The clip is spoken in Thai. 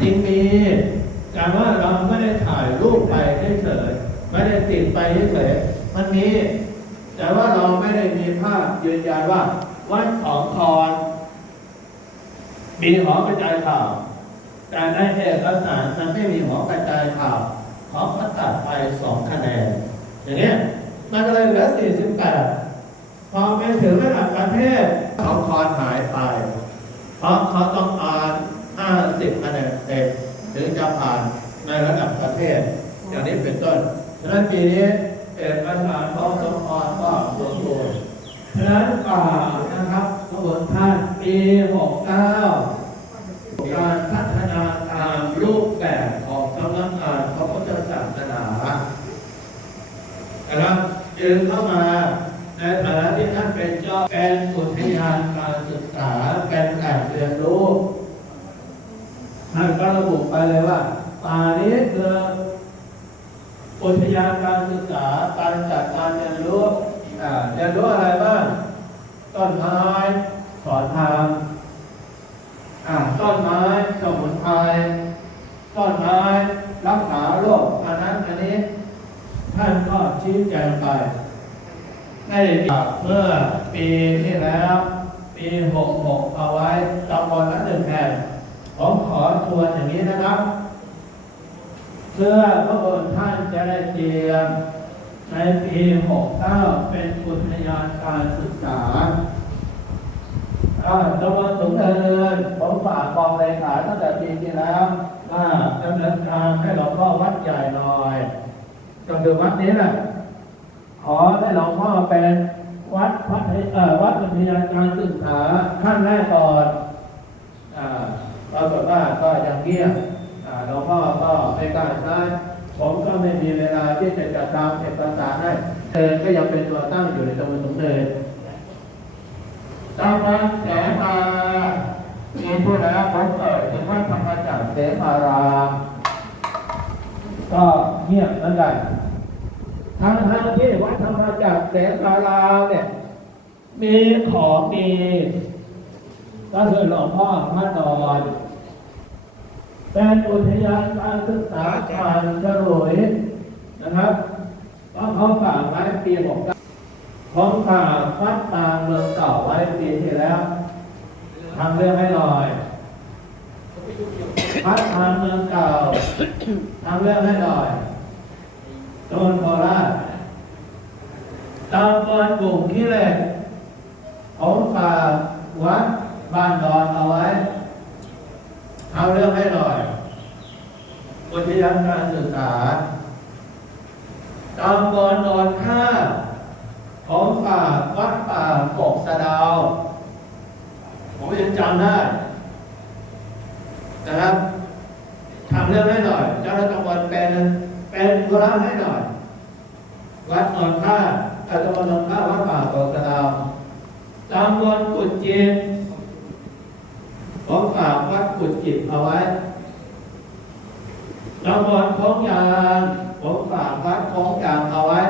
จริงมีแต่ว่าเราไม่ได้ถ่ายรูปไปเฉยไม่ได้ติดไปเฉยมันมีแต่ว่าเราไม่ได้มีภาพยืนยันว่า วัดสองคอนมีหอกระจายข่าว แต่ในเอกสารมันไม่มีหอกระจายข่าวเขาก็ตัดไปสองคะแนน อย่างเนี้ยมันก็เลยเหลือ48พอไปถึงระดับประเทศสองคอนหายไปเพราะเขาต้องอ่าน50คะแนนเต็มถึงจะ ผ่านในระดับประเทศ อย่างนี้เป็นต้นฉะนั้นปีนี้เอกสารของสมพรก็สมบูรณ์ฉะนั้นกล่านะครับขบวนท่านปี69การพัฒนาตามรูปแบบของสำนักงานพระพุทธศาสนานะครับจึงเข้ามาในฐานะที่ท่านเป็นเจ้าเป็นอุทยานการศึกษาเป็นแหล่งเรียนรู้ท่านก็ระบุไปเลยว่า ป่านี้คืออุทยานการศึกษาการจัดการเรียนรู้อ่าเรียนรู้อะไรบ้างต้นไม้สอนทางต้นไม้สมุนไพรต้นไม้รักษาโรคอันนั้นอันนี้ ท่านก็ชี้แจงไปในเมื่อปีที่แล้ว ปี66เอาไว้ตำบลละหนึ่งแห่งผมขอทวนอย่างนี้นะครับ เพื่อพระองค์ท่านจะได้เตรียมในปี69เป็นอุทยานการศึกษาอ่าตำบลสูงเนินผมฝากกองเลขาตั้งแต่ปีที่แล้วว่าดำเนินการให้หลวงพ่อวัดใหญ่หน่อยก็คือวัดนี้แหละขอให้หลวงพ่อเป็นวัดพัทยเอ่อวัดวิทยาการศึกษาขั้นแรกก่อนอ่าปรากฏว่าก็ยังเงียบ พ่อก็ไม่กล้าใช้ผมก็ไม่มีเวลาที่จะจัดทำเอกสารให้เดินก็ยังเป็นตัวตั้งอยู่ในตำบลสงเนินตามนั้นแสงมามีผู้แล้วผมเอ่ยถึงว่าธรรมจักรเสมารามก็เงียบเหมือนกันทางทางที่วัดธรรมจักรเสมารามเนี่ยมีของมีก็คือหลวงพ่อพระนอน เป็นอุทยานการศึกษาผ่านฉลุยนะครับก็เขาฝากไว้ปีหกเก้าผมฝากวัดตางเมืองเก่าไว้ปีที่แล้วทำเรื่องให้หน่อยวัดตางเมืองเก่าทำเรื่องให้หน่อยโดนโคราชตามบอนกลุ่มขี้เหล็กผมฝากวัดบ้านดอนเอาไว้ทำเรื่องให้หน่อยอุทยานการศึกษาตามบอนนอนข้าผมฝากวัดป่ากกสะดาว ผมยังจำได้นะครับทำเรื่องให้หน่อย เจ้าหน้าที่ตำรวจเป็นเป็นธุระให้หน่อย วัดนอนท่าตำบลนอนท่าวัดป่ากกสะดาวตำบลกุดจิตผมฝากวัดกุดจิตเอาไว้ เราบลคลองยางผมฝากพักคลองยางเอาไว้